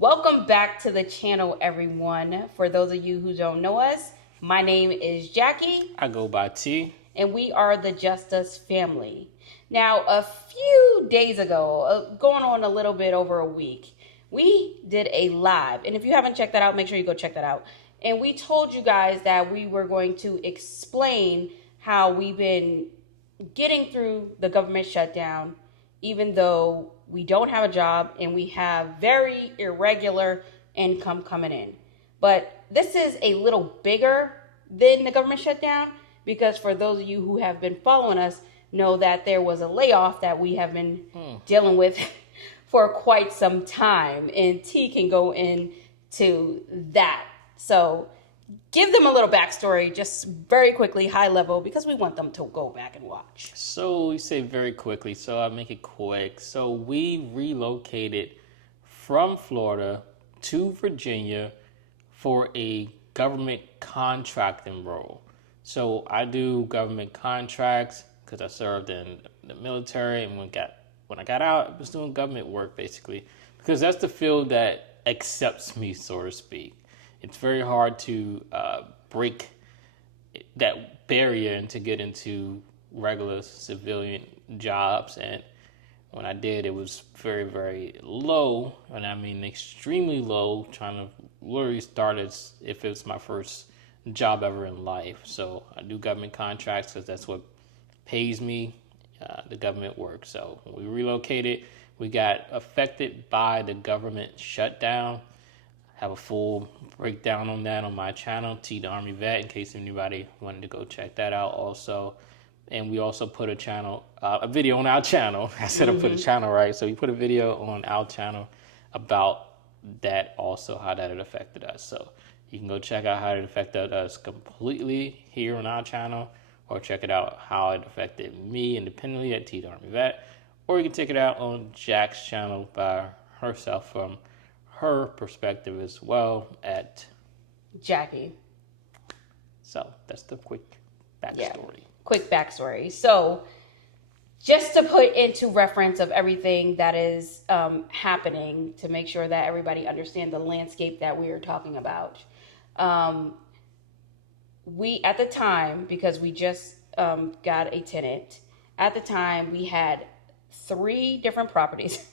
Welcome back to the channel, everyone. For those of you who don't know us, my name is Jackie, I go by T. and we are the Justice family. Now, a few days ago, going on a little bit over a week, we did a live. And if you haven't checked that out, make sure you go check that out. And we told you guys that we were going to explain how we've been getting through the government shutdown, even though we don't have a job and we have very irregular income coming in. But this is a little bigger than the government shutdown, because for those of you who have been following us know that there was a layoff that we have been dealing with for quite some time, and T can go into that. So give them a little backstory, just very quickly, high level, because we want them to go back and watch. So we say very quickly, so I'll make it quick. So we relocated from Florida to Virginia for a government contracting role. So I do government contracts because I served in the military, and when I got out, I was doing government work basically, because that's the field that accepts me, so to speak. It's very hard to break that barrier and to get into regular civilian jobs. And when I did, it was very, very low, and I mean extremely low, trying to literally start as if it was my first job ever in life. So I do government contracts because that's what pays me, the government work. So when we relocated, we got affected by the government shutdown. Have a full breakdown on that on my channel, T the Army Vet, in case anybody wanted to go check that out also. And we also put a video on our channel. I said I put a channel, right? So we put a video on our channel about that also, how that had affected us. So you can go check out how it affected us completely here on our channel, or check it out how it affected me independently at T the Army Vet, or you can check it out on Jack's channel by herself from her perspective as well at Jackie. So that's the quick backstory. Quick backstory. So just to put into reference of everything that is happening, to make sure that everybody understands the landscape that we are talking about. We, at the time, because we just got a tenant, at the time we had 3 different properties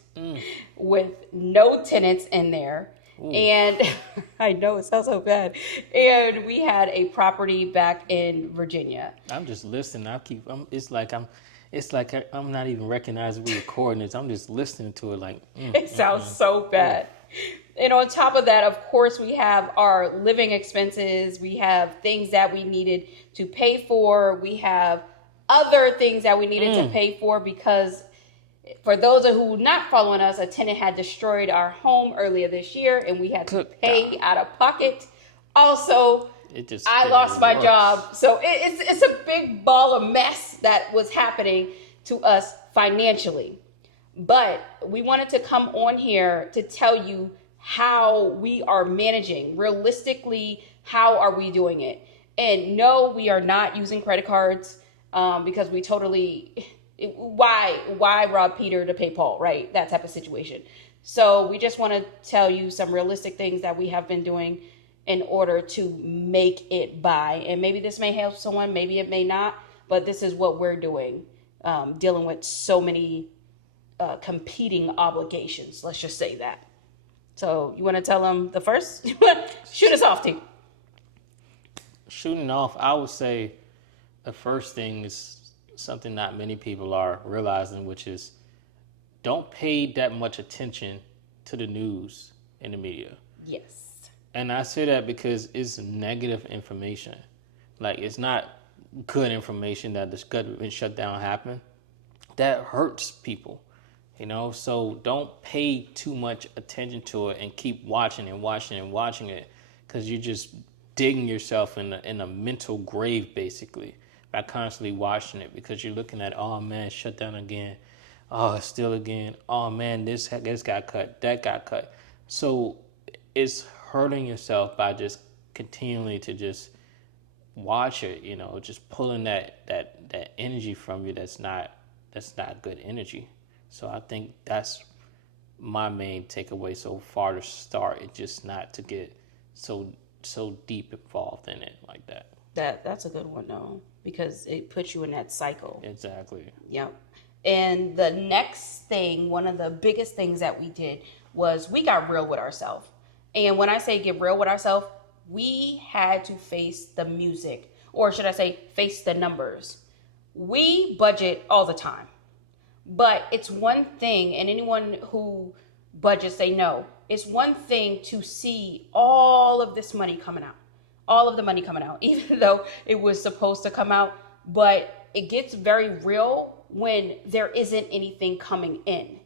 with no tenants in there. Ooh. And I know it sounds so bad. And we had a property back in Virginia. I'm just listening. It's like I'm not even recognizing we're recording this. I'm just listening to it like. It sounds so bad. And on top of that, of course, we have our living expenses. We have things that we needed to pay for. We have other things that we needed to pay for, because for those who not following us, a tenant had destroyed our home earlier this year, and we had to pay out of pocket. Also, I lost my job. So it's a big ball of mess that was happening to us financially. But we wanted to come on here to tell you how we are managing. Realistically, how are we doing it? And no, we are not using credit cards because we totally... Why rob Peter to pay Paul, right? That type of situation. So we just want to tell you some realistic things that we have been doing in order to make it by. And maybe this may help someone, maybe it may not, but this is what we're doing, dealing with so many competing obligations. Let's just say that. So you want to tell them the first? Shoot us off, T. Shooting off, I would say the first thing is something not many people are realizing, which is don't pay that much attention to the news in the media. Yes. And I say that because it's negative information. Like, it's not good information that this government shutdown happened. That hurts people, so don't pay too much attention to it and keep watching and watching and watching it, because you're just digging yourself in a mental grave, basically, by constantly watching it, because you're looking at, oh man, shut down again. Oh, still again. Oh man, this got cut, that got cut. So it's hurting yourself by just continually to just watch it, just pulling that energy from you that's not good energy. So I think that's my main takeaway so far to start, and just not to get so deep involved in it like that. That's a good one though, because it puts you in that cycle. Exactly. Yep. And the next thing, one of the biggest things that we did was we got real with ourselves. And when I say get real with ourselves, we had to face the music, or should I say face the numbers. We budget all the time. But it's one thing, and anyone who budgets, they know, it's one thing to see all of this money coming out, all of the money coming out, even though it was supposed to come out. But it gets very real when there isn't anything coming in.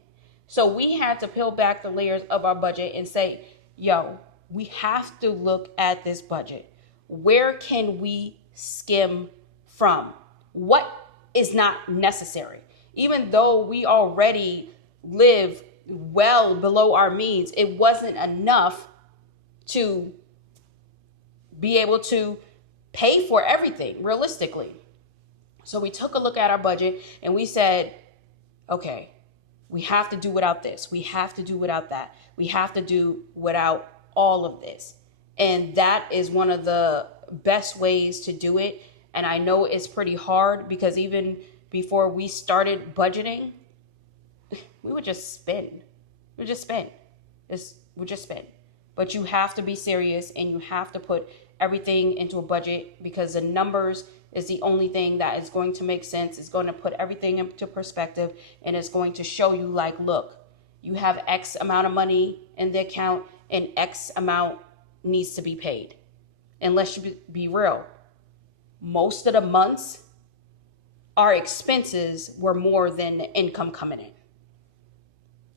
So we had to peel back the layers of our budget and say, yo, we have to look at this budget. Where can we skim from? What is not necessary? Even though we already live well below our means, it wasn't enough to be able to pay for everything realistically. So we took a look at our budget and we said, okay, we have to do without this. We have to do without that. We have to do without all of this. And that is one of the best ways to do it. And I know it's pretty hard because even before we started budgeting, we would just spend. We would just spend. We just spend. But you have to be serious and you have to put everything into a budget, because the numbers is the only thing that is going to make sense. It's going to put everything into perspective, and it's going to show you, like, look, you have X amount of money in the account and X amount needs to be paid. And let's be real. Most of the months, our expenses were more than the income coming in.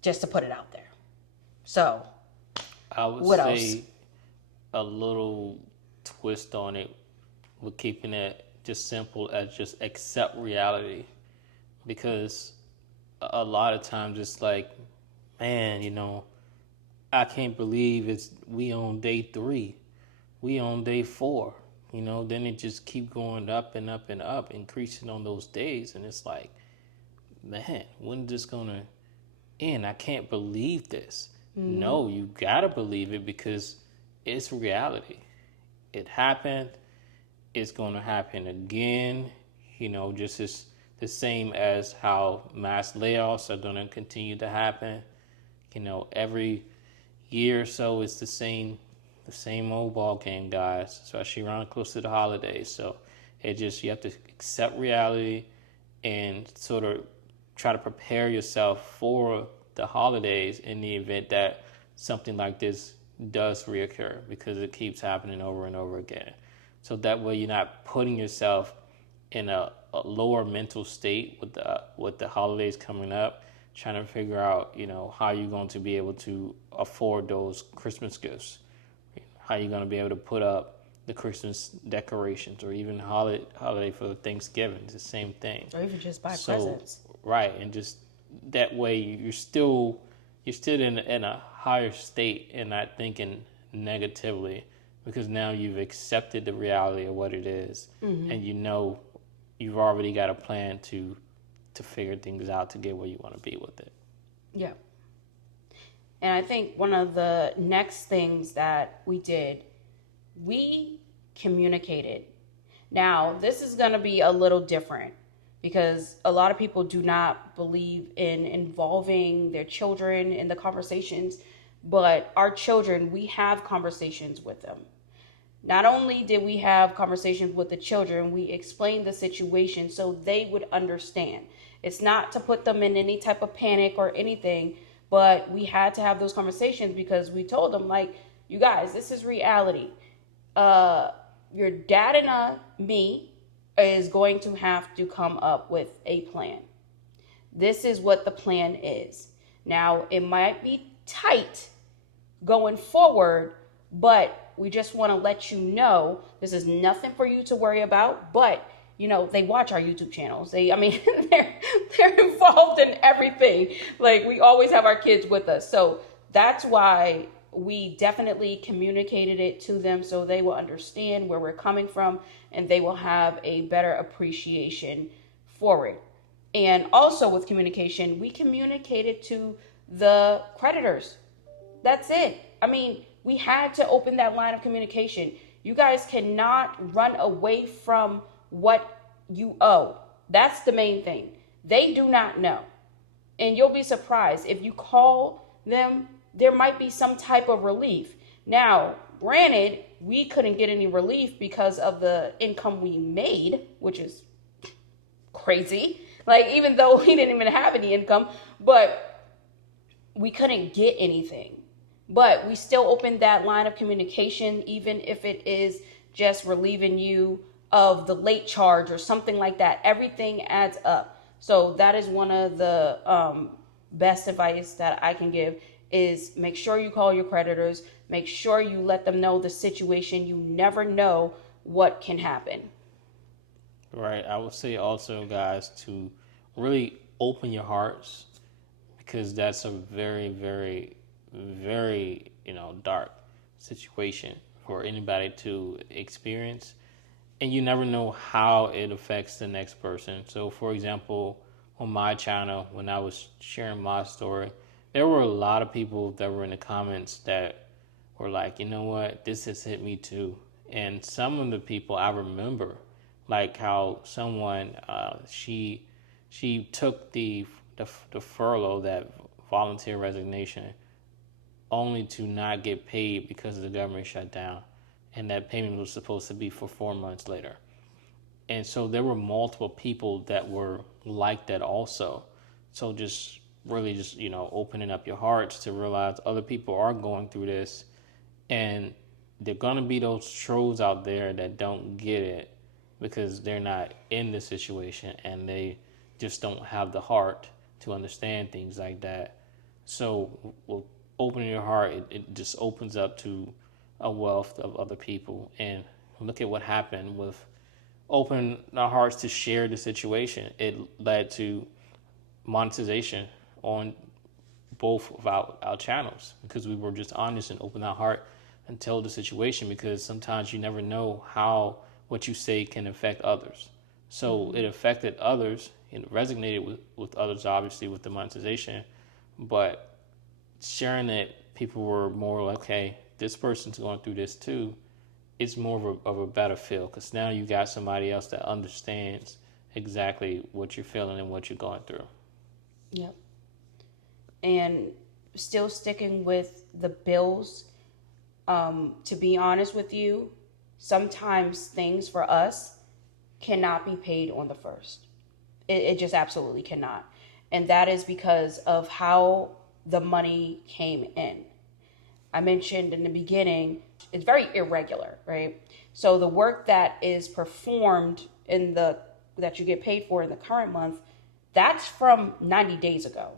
Just to put it out there. So, I would what say else? a little twist on it with keeping it just simple as just accept reality. Because a lot of times it's like, man, I can't believe we on day 3. We on day 4. Then it just keep going up and up and up, increasing on those days. And it's like, man, when is this going to end? I can't believe this. No, you got to believe it because it's reality. It happened. It's going to happen again. Just as the same as how mass layoffs are going to continue to happen. Every year or so, it's the same old ball game, guys, especially around close to the holidays. So you have to accept reality and sort of try to prepare yourself for the holidays in the event that something like this does reoccur, because it keeps happening over and over again. So that way you're not putting yourself in a lower mental state with the holidays coming up, trying to figure out, how you're going to be able to afford those Christmas gifts. How you're going to be able to put up the Christmas decorations, or even holiday for Thanksgiving. It's the same thing. Or even just buy presents. Right, and just that way you're still in a higher state and not thinking negatively, because now you've accepted the reality of what it is, and you've already got a plan to figure things out to get where you want to be with it. Yeah. And I think one of the next things that we did, we communicated. Now, this is going to be a little different because a lot of people do not believe in involving their children in the conversations, but our children, we have conversations with them. Not only did we have conversations with the children, we explained the situation so they would understand. It's not to put them in any type of panic or anything, but we had to have those conversations because we told them, like, you guys, this is reality. Your dad and me is going to have to come up with a plan. This is what the plan is. Now, it might be tight going forward, but we just want to let you know this is nothing for you to worry about. But they watch our YouTube channels. They're involved in everything. Like, we always have our kids with us. So that's why we definitely communicated it to them so they will understand where we're coming from and they will have a better appreciation for it. And also with communication, we communicated to the creditors. That's it. I mean, we had to open that line of communication. You guys cannot run away from what you owe. That's the main thing. They do not know. And you'll be surprised if you call them, there might be some type of relief. Now, granted, we couldn't get any relief because of the income we made, which is crazy. Like, even though we didn't even have any income, but we couldn't get anything. But we still opened that line of communication, even if it is just relieving you of the late charge or something like that. Everything adds up. So that is one of the best advice that I can give is make sure you call your creditors. Make sure you let them know the situation. You never know what can happen. Right. I would say also, guys, to really open your hearts, because that's a very, very, very, dark situation for anybody to experience. And you never know how it affects the next person. So, for example, on my channel, when I was sharing my story, there were a lot of people that were in the comments that were like, you know what, this has hit me too. And some of the people I remember, like how someone, she took the furlough, that volunteer resignation, only to not get paid because the government shut down. And that payment was supposed to be for 4 months later. And so there were multiple people that were like that also. So just really just, opening up your hearts to realize other people are going through this. And there are going to be those trolls out there that don't get it because they're not in the situation and they just don't have the heart to understand things like that. So opening your heart, it just opens up to a wealth of other people. And look at what happened with opening our hearts to share the situation. It led to monetization on both of our channels because we were just honest and open our heart and tell the situation, because sometimes you never know how what you say can affect others. So it affected others and resonated with others, obviously, with the monetization. But sharing it, people were more like, okay, this person's going through this too. It's more of a better feel because now you got somebody else that understands exactly what you're feeling and what you're going through. Yep. And still sticking with the bills, to be honest with you, sometimes things for us cannot be paid on the first. It just absolutely cannot. And that is because of how the money came in. I mentioned in the beginning, it's very irregular, right? So the work that is performed that you get paid for in the current month, that's from 90 days ago.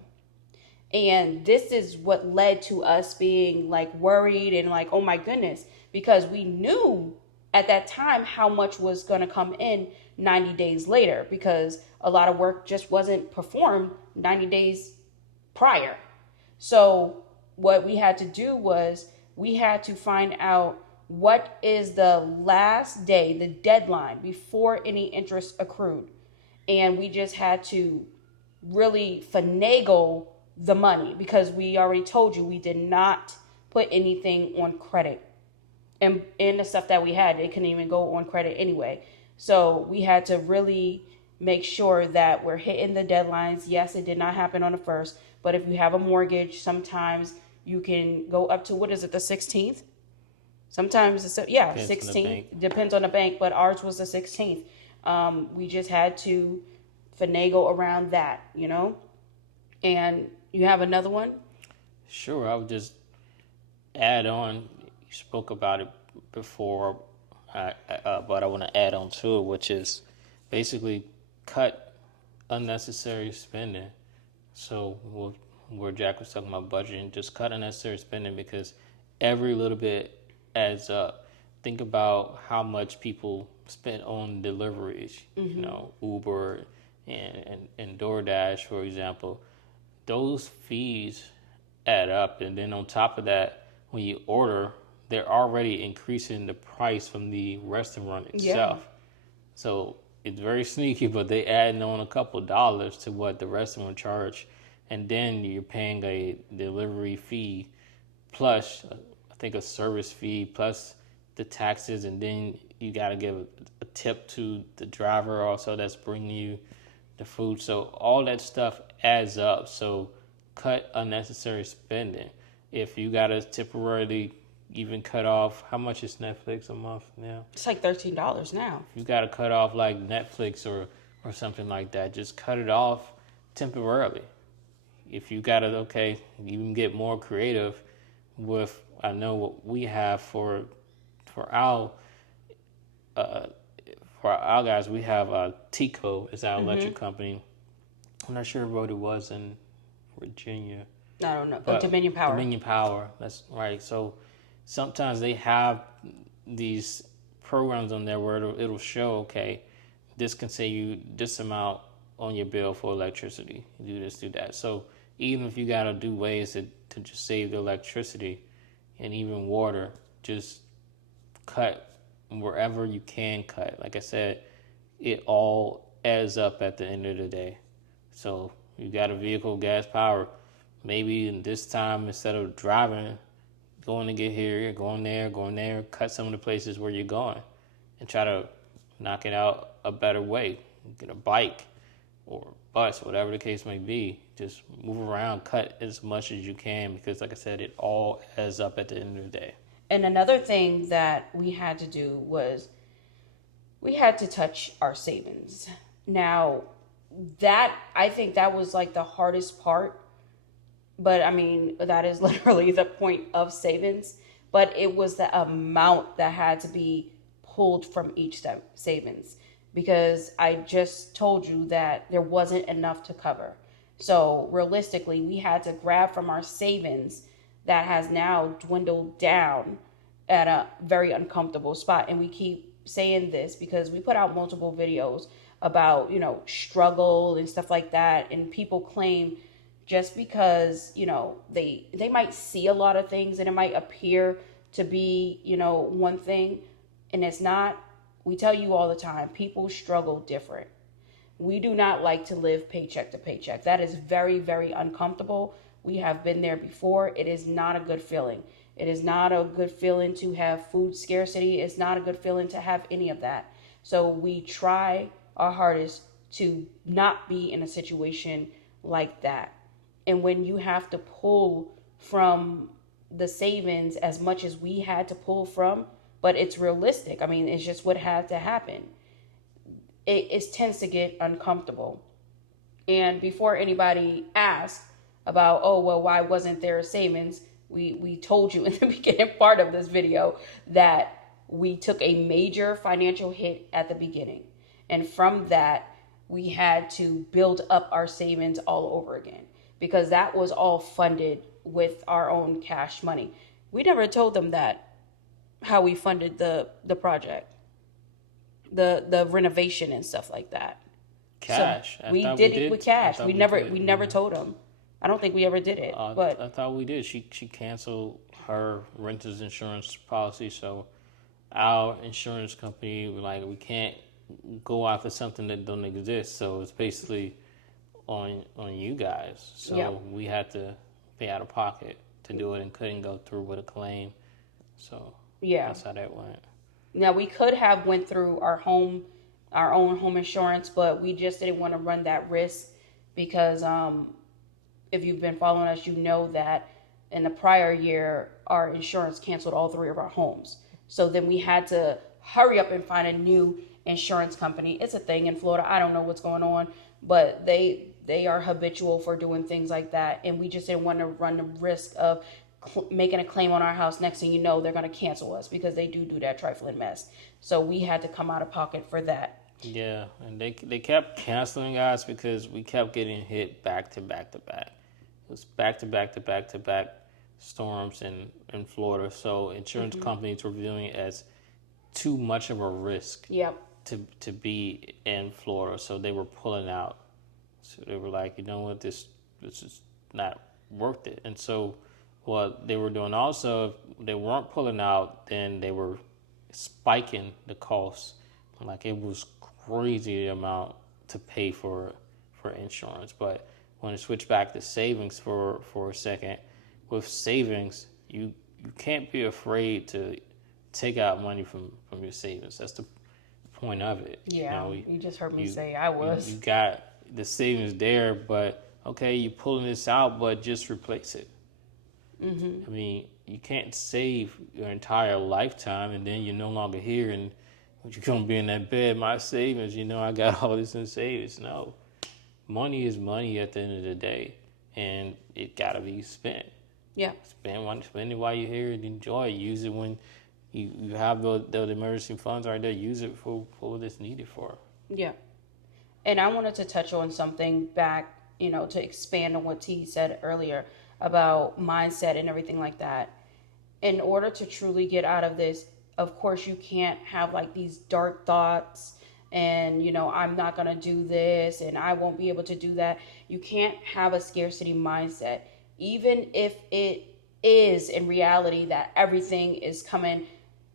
And this is what led to us being like worried and like, oh my goodness, because we knew at that time how much was going to come in 90 days later, because a lot of work just wasn't performed 90 days prior. So what we had to do was we had to find out what is the last day, the deadline before any interest accrued. And we just had to really finagle the money because we already told you we did not put anything on credit. And the stuff that we had, it couldn't even go on credit anyway. So we had to really make sure that we're hitting the deadlines. Yes, it did not happen on the 1st, but if you have a mortgage, sometimes you can go up to, what is it, the 16th? Sometimes it's, 16th. Depends on the bank, but ours was the 16th. We just had to finagle around that, And you have another one? Sure, I would just add on. You spoke about it before, but I want to add on to it, which is basically cut unnecessary spending. So where Jack was talking about budgeting, just cut unnecessary spending because every little bit adds up. Think about how much people spend on deliveries, Uber and DoorDash, for example. Those fees add up, and then on top of that, when you order, they're already increasing the price from the restaurant itself. Yeah. So it's very sneaky, but they adding on a couple of dollars to what the restaurant charge and then you're paying a delivery fee plus I think a service fee plus the taxes, and then you got to give a tip to the driver also that's bringing you the food. So all that stuff adds up. So cut unnecessary spending. If you got to temporarily even cut off, how much is Netflix a month now? It's like $13 now. If you got to cut off like Netflix or something like that, just cut it off temporarily. If you got to, okay, you can get more creative with, I know what we have for our uh, for our guys, we have Tico is our electric company. I'm not sure what it was in Virginia. I don't know. Dominion Power. Dominion Power, that's right. So sometimes they have these programs on there where it'll show, okay, this can save you this amount on your bill for electricity. You do this, do that. So even if you got to do ways to just save the electricity and even water, just cut wherever you can cut. Like I said, it all adds up at the end of the day. So you got a vehicle, gas power, maybe in this time instead of driving, going to get here, going there, cut some of the places where you're going and try to knock it out a better way. Get a bike or bus, whatever the case may be. Just move around, cut as much as you can because, like I said, it all adds up at the end of the day. And another thing that we had to do was we had to touch our savings. Now, I think that was like the hardest part. But I mean, that is literally the point of savings. But it was the amount that had to be pulled from each savings. Because I just told you that there wasn't enough to cover. So realistically, we had to grab from our savings that has now dwindled down at a very uncomfortable spot. And we keep saying this because we put out multiple videos about, struggle and stuff like that. And people claim just because, they might see a lot of things and it might appear to be, one thing and it's not. We tell you all the time, people struggle different. We do not like to live paycheck to paycheck. That is very, very uncomfortable. We have been there before. It is not a good feeling. It is not a good feeling to have food scarcity. It's not a good feeling to have any of that. So we try our hardest to not be in a situation like that. And when you have to pull from the savings as much as we had to pull from, but it's realistic. I mean, it's just what had to happen. It tends to get uncomfortable. And before anybody asks about, oh, well, why wasn't there a savings? We told you in the beginning part of this video that we took a major financial hit at the beginning. And from that, we had to build up our savings all over again because that was all funded with our own cash money. We never told them that, how we funded the project, the renovation and stuff like that. Cash. So we did it with cash. We never told them. I don't think we ever did it. But I thought we did. She canceled her renter's insurance policy, so our insurance company we can't go after something that don't exist. So it's basically on you guys. So we had to pay out of pocket to do it and couldn't go through with a claim. So that's how that went. Now we could have went through our own home insurance, but we just didn't want to run that risk because if you've been following us, you know that in the prior year, our insurance canceled all three of our homes. So then we had to hurry up and find a new insurance company. It's a thing in Florida. I don't know what's going on, but they are habitual for doing things like that. And we just didn't want to run the risk of making a claim on our house. Next thing you know, they're going to cancel us because they do that trifling mess. So we had to come out of pocket for that. Yeah, and they kept canceling us because we kept getting hit back to back to back. It was back to back to back to back storms in Florida. So insurance companies were viewing it as too much of a risk to be in Florida. So they were pulling out. So they were like, you know what, this is not worth it. And so what they were doing also, if they weren't pulling out, then they were spiking the costs. Like it was crazy amount to pay for insurance. But want to switch back to savings for a second. With savings, you can't be afraid to take out money from your savings. That's the point of it. Yeah, you just heard me say I was. You got the savings there, but okay, you're pulling this out, but just replace it. I mean, you can't save your entire lifetime and then you're no longer here and you're going to be in that bed, my savings, I got all this in savings. No. Money is money at the end of the day, and it got to be spent. Yeah. Spend it while you're here and enjoy it. Use it when you have those emergency funds right there. Use it for what it's needed for. Yeah. And I wanted to touch on something back, to expand on what T said earlier about mindset and everything like that. In order to truly get out of this, of course, you can't have like these dark thoughts and, I'm not going to do this and I won't be able to do that. You can't have a scarcity mindset, even if it is in reality that everything is coming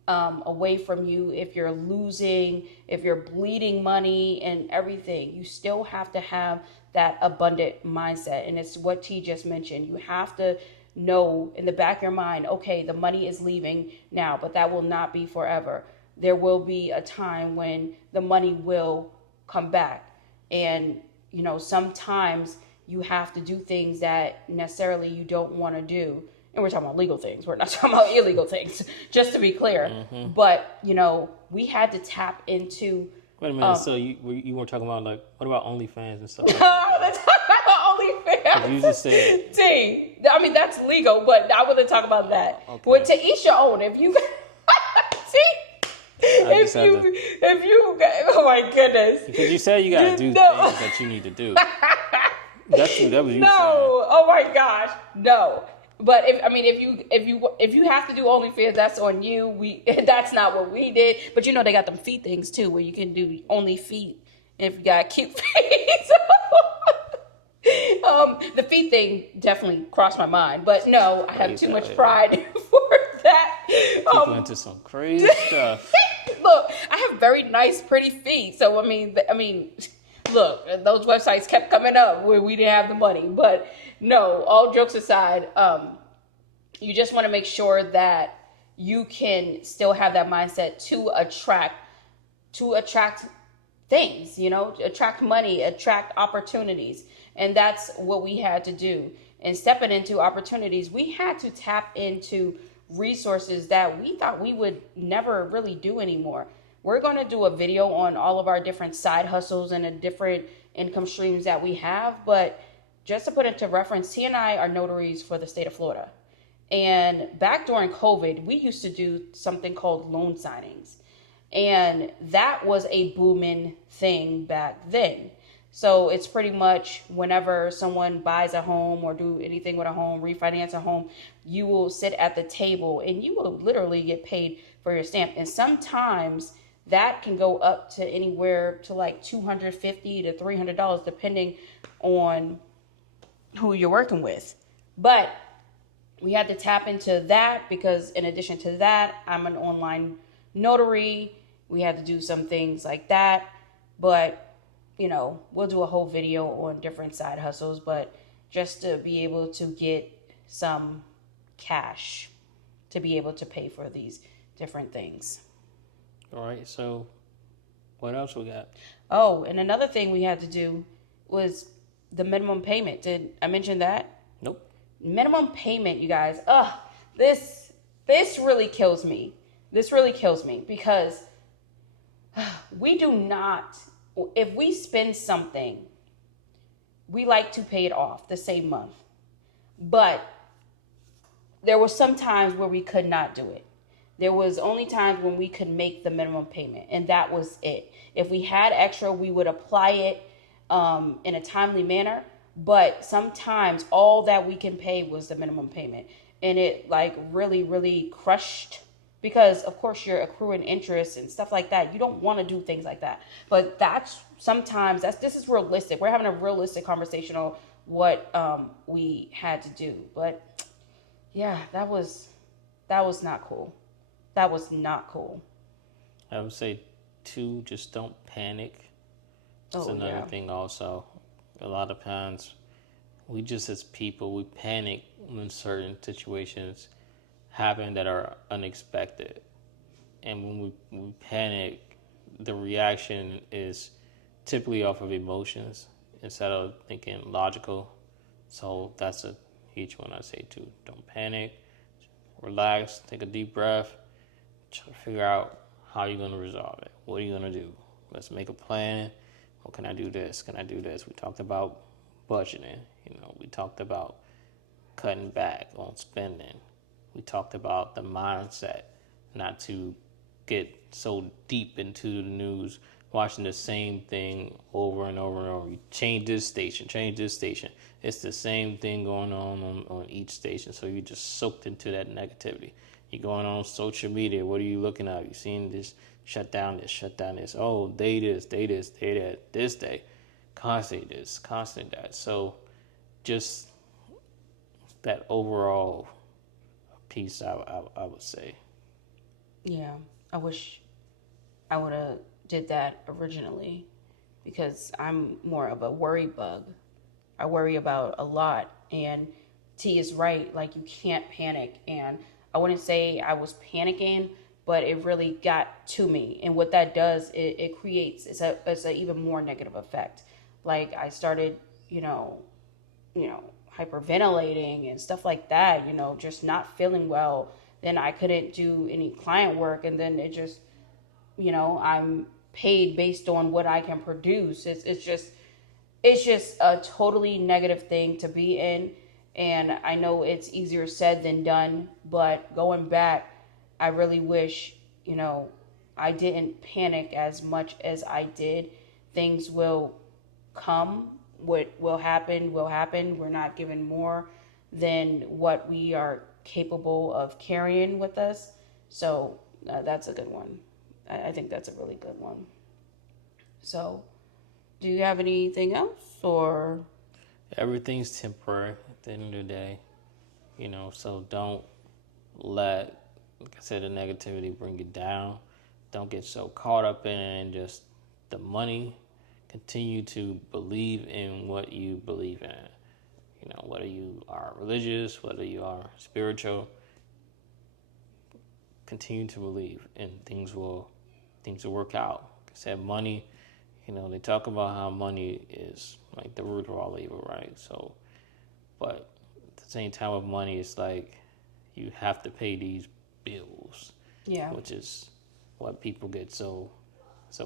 away from you. If you're losing, if you're bleeding money and everything, you still have to have that abundant mindset. And it's what T just mentioned. You have to know in the back of your mind, okay, the money is leaving now, but that will not be forever. There will be a time when the money will come back. And, sometimes you have to do things that necessarily you don't want to do. And we're talking about legal things. We're not talking about illegal things, just to be clear. But, we had to tap into... Wait a minute. So you weren't talking about, like, what about OnlyFans and stuff like that? I talking about OnlyFans. You just said... T. I mean, that's legal, but I wasn't talking about that. Okay. Well, to each your own. If you... See? If you, oh my goodness. Because you said you gotta do things that you need to do. That was you saying. No, oh my gosh, no. But if you have to do OnlyFans, that's on you. That's not what we did. But they got them feet things too, where you can do only feet if you got cute feet. The feet thing definitely crossed my mind, but no, I have too much pride for that. People into some crazy stuff. Look, I have very nice, pretty feet. So I mean, look, those websites kept coming up where we didn't have the money. But no, all jokes aside, you just want to make sure that you can still have that mindset to attract things, attract money, attract opportunities. And that's what we had to do. And stepping into opportunities, we had to tap into resources that we thought we would never really do anymore. We're going to do a video on all of our different side hustles and the different income streams that we have. But just to put into reference, T and I are notaries for the state of Florida. And back during COVID, we used to do something called loan signings. And that was a booming thing back then. So it's pretty much whenever someone buys a home or do anything with a home, refinance a home, you will sit at the table and you will literally get paid for your stamp. And sometimes that can go up to anywhere to like $250 to $300, depending on who you're working with. But we had to tap into that because in addition to that, I'm an online notary. We had to do some things like that. But we'll do a whole video on different side hustles, but just to be able to get some cash to be able to pay for these different things. All right. So what else we got? Oh, and another thing we had to do was the minimum payment. Did I mention that? Nope. Minimum payment, you guys. This really kills me. This really kills me because we do not... If we spend something, we like to pay it off the same month. But there were some times where we could not do it. There was only times when we could make the minimum payment, and that was it. If we had extra, we would apply it in a timely manner. But sometimes all that we can pay was the minimum payment. And it really, really crushed. Because, of course, you're accruing interest and stuff like that. You don't want to do things like that. But this is realistic. We're having a realistic conversation on what we had to do. But, yeah, that was not cool. That was not cool. I would say, too, just don't panic. That's another thing also. A lot of times we just as people, we panic when certain situations happen that are unexpected. And when we panic, the reaction is typically off of emotions instead of thinking logical. So that's a huge one I say too. Don't panic, relax, take a deep breath, try to figure out how you're going to resolve it. What are you going to do? Let's make a plan. Well, can I do this? Can I do this? We talked about budgeting. We talked about cutting back on spending. We talked about the mindset, not to get so deep into the news, watching the same thing over and over and over. You change this station, change this station. It's the same thing going on each station. So you're just soaked into that negativity. You're going on social media. What are you looking at? You're seeing this, shut down this. Oh, day this, this day. Constantly this, constantly that. So just that overall piece, I would say. Yeah, I wish I would have did that originally, because I'm more of a worry bug. I worry about a lot, and T is right. Like, you can't panic, and I wouldn't say I was panicking, but it really got to me. And what that does, it creates it's a even more negative effect. Like, I started, hyperventilating and stuff like that. Just not feeling well. Then I couldn't do any client work, and then it just, I'm paid based on what I can produce. It's just a totally negative thing to be in. And I know it's easier said than done, but going back, I really wish, I didn't panic as much as I did. Things will come. What will happen will happen. We're not given more than what we are capable of carrying with us. So that's a good one. I think that's a really good one. So, do you have anything else, or? Everything's temporary at the end of the day, so don't let, like I said, the negativity bring you down. Don't get so caught up in just the money. Continue to believe in what you believe in. Whether you are religious, whether you are spiritual, continue to believe, and things will work out. Like I said, money, they talk about how money is like the root of all evil, right? So, but at the same time with money, it's like you have to pay these bills, which is what people get so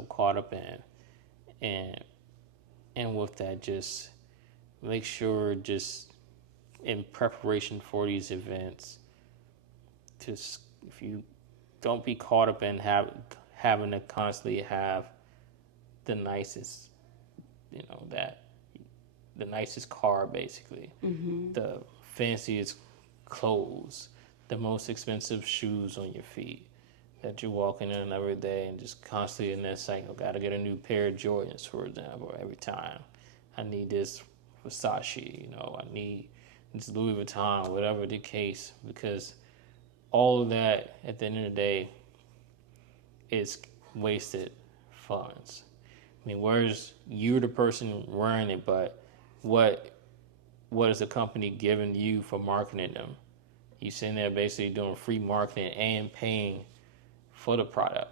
caught up in, and with that, just make sure, just in preparation for these events, just if you don't be caught up in having to constantly have the nicest, the nicest car, basically, the fanciest clothes, the most expensive shoes on your feet that you're walking in every day, and just constantly in that cycle. Got to get a new pair of Jordans, for example, every time. I need this Versace, I need this Louis Vuitton, whatever the case, because all of that at the end of the day is wasted funds. I mean, where's you're the person wearing it, but what is the company giving you for marketing them? You sitting there basically doing free marketing and paying for the product.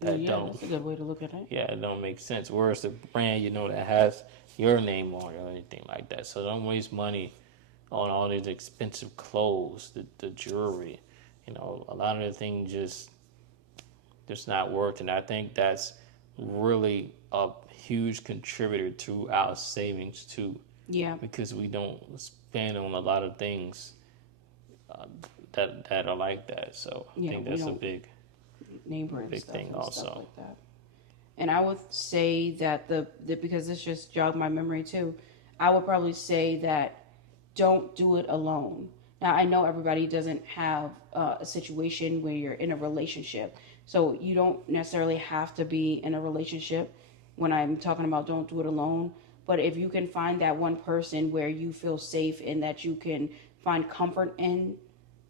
That's a good way to look at it. Yeah, it don't make sense. Where's the brand that has your name on it or anything like that? So don't waste money on all these expensive clothes, the jewelry. A lot of the things just not worth. And I think that's really a huge contributor to our savings too. Yeah. Because we don't spend on a lot of things that are like that. So I think that's a big name brand big stuff thing and also. Stuff like that. And I would say that the because this just jogged my memory too, I would probably say that don't do it alone. Now, I know everybody doesn't have a situation where you're in a relationship, so you don't necessarily have to be in a relationship when I'm talking about don't do it alone. But if you can find that one person where you feel safe and that you can find comfort in,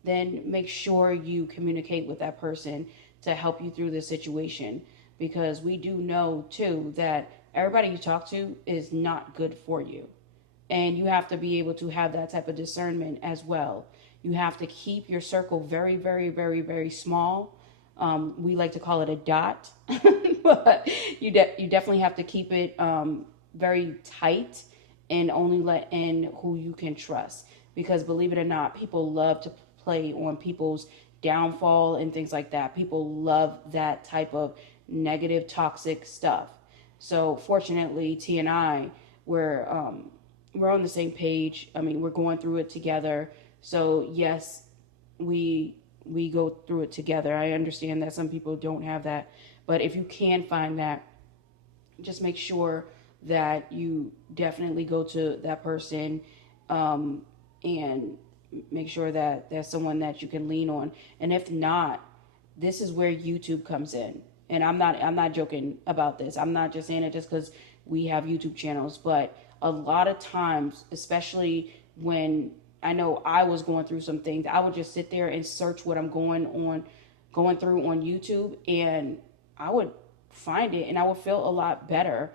then make sure you communicate with that person to help you through this situation. Because we do know, too, that everybody you talk to is not good for you. And you have to be able to have that type of discernment as well. You have to keep your circle very, very, very, very small. We like to call it a dot, but you definitely have to keep it very tight and only let in who you can trust. Because believe it or not, people love to play on people's downfall and things like that. People love that type of negative, toxic stuff. So fortunately, T and I, we're on the same page. I mean, we're going through it together. So yes, we go through it together. I understand that some people don't have that, but if you can find that, just make sure that you definitely go to that person, and make sure that there's someone that you can lean on. And if not, this is where YouTube comes in. And I'm not joking about this. I'm not just saying it just because we have YouTube channels, but a lot of times, especially when I know I was going through some things, I would just sit there and search what I'm going through on YouTube, and I would find it, and I would feel a lot better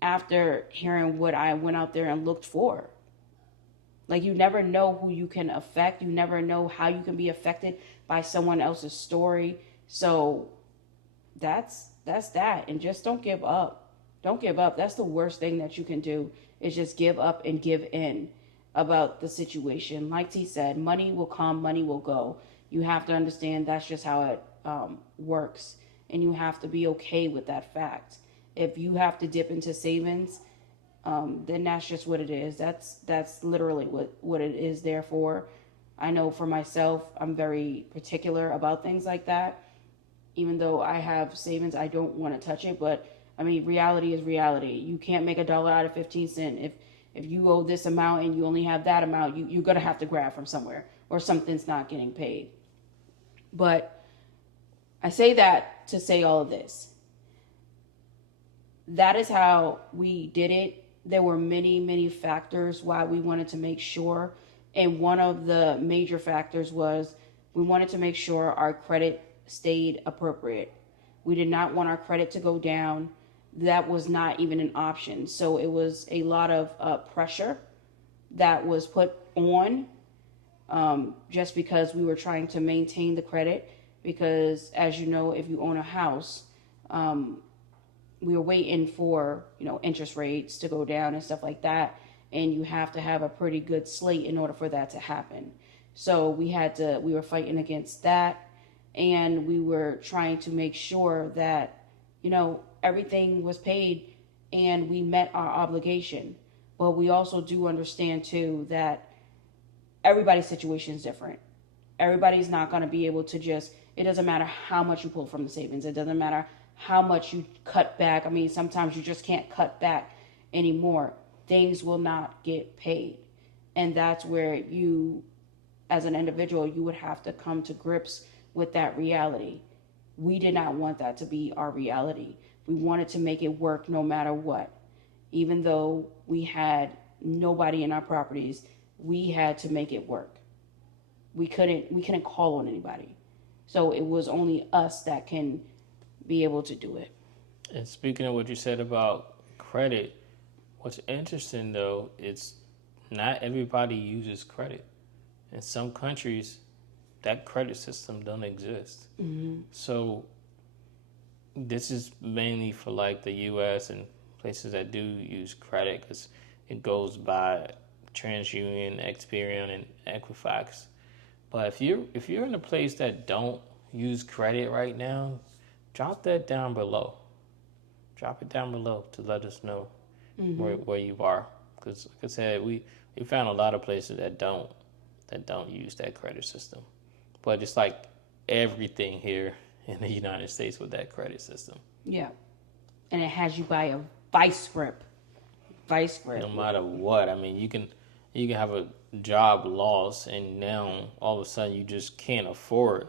after hearing what I went out there and looked for. Like, you never know who you can affect. You never know how you can be affected by someone else's story. So that's that. And just don't give up. Don't give up. That's the worst thing that you can do, is just give up and give in about the situation. Like T said, money will come, money will go. You have to understand that's just how it works. And you have to be okay with that fact. If you have to dip into savings, then that's just what it is. That's literally what it is there for. I know for myself, I'm very particular about things like that. Even though I have savings, I don't want to touch it. But I mean, reality is reality. You can't make $1 out of 15 cents. If you owe this amount and you only have that amount, you're gonna have to grab from somewhere, or something's not getting paid. But I say that to say all of this. That is how we did it. There were many, many factors why we wanted to make sure. And one of the major factors was we wanted to make sure our credit stayed appropriate. We did not want our credit to go down. That was not even an option. So it was a lot of pressure that was put on, just because we were trying to maintain the credit. Because as you know, if you own a house, we were waiting for, interest rates to go down and stuff like that. And you have to have a pretty good slate in order for that to happen. So we were fighting against that. And we were trying to make sure that, everything was paid and we met our obligation. But we also do understand too that everybody's situation is different. Everybody's not going to be able to it doesn't matter how much you pull from the savings. It doesn't matter how much you cut back. I mean, sometimes you just can't cut back anymore. Things will not get paid. And that's where you, as an individual, you would have to come to grips with that reality. We did not want that to be our reality. We wanted to make it work no matter what. Even though we had nobody in our properties, we had to make it work. We couldn't call on anybody. So it was only us that can be able to do it. And speaking of what you said about credit, what's interesting though, it's not everybody uses credit. In some countries, that credit system don't exist. Mm-hmm. So this is mainly for like the U.S. and places that do use credit, because it goes by TransUnion, Experian, and Equifax. But if you're in a place that don't use credit right now, drop that down below. Drop it down below to let us know where you are. Because like I said, we found a lot of places that don't use that credit system. But it's like everything here in the United States with that credit system. Yeah. And it has you by a vice grip. No matter what. I mean, you can have a job loss, and now all of a sudden you just can't afford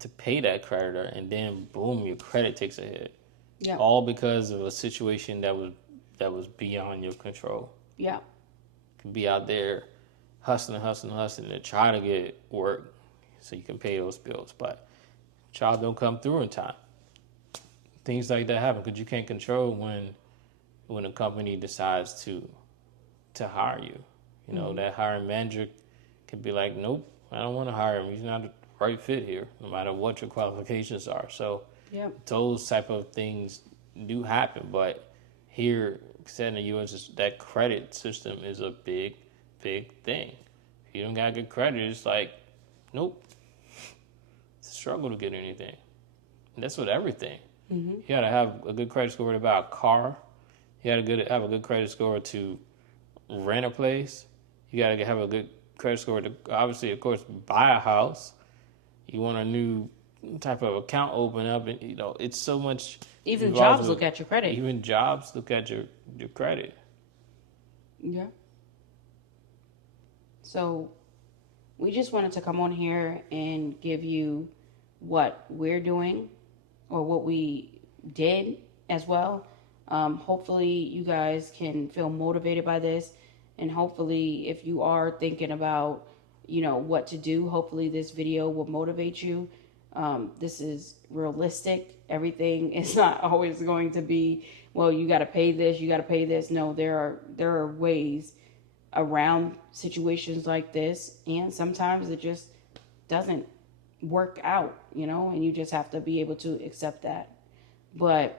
to pay that creditor, and then boom, your credit takes a hit. Yeah. All because of a situation that was beyond your control. Yeah. You can be out there hustling to try to get work so you can pay those bills, but job don't come through in time. Things like that happen because you can't control when a company decides to to hire you. You know, that hiring manager could be like, nope, I don't want to hire him. He's not the right fit here, no matter what your qualifications are. So those type of things do happen. But here, said in the U.S., that credit system is a big, big thing. If you don't got good credit, it's like, nope, it's a struggle to get anything. And that's with everything. You got to have a good credit score to buy a car. You got to have a good credit score to rent a place. You got to have a good credit score to, obviously, of course, buy a house. You want a new type of account open up, and you know it's so much. Even jobs look at your credit. Even jobs look at your credit. Yeah. So, we just wanted to come on here and give you what we're doing, or what we did as well. Hopefully, you guys can feel motivated by this. And hopefully, if you are thinking about, you know, what to do, hopefully this video will motivate you. This is realistic. Everything is not always going to be, well, you got to pay this, you got to pay this. No, there are ways around situations like this. And sometimes it just doesn't work out, you know, and you just have to be able to accept that. But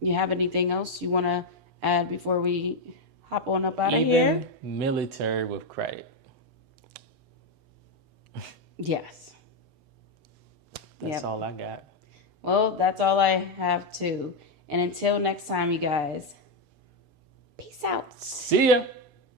you have anything else you want to add before we hop on up out of here? Military with credit. Yes. That's all I got. Well, that's all I have too. And until next time, you guys, peace out. See ya.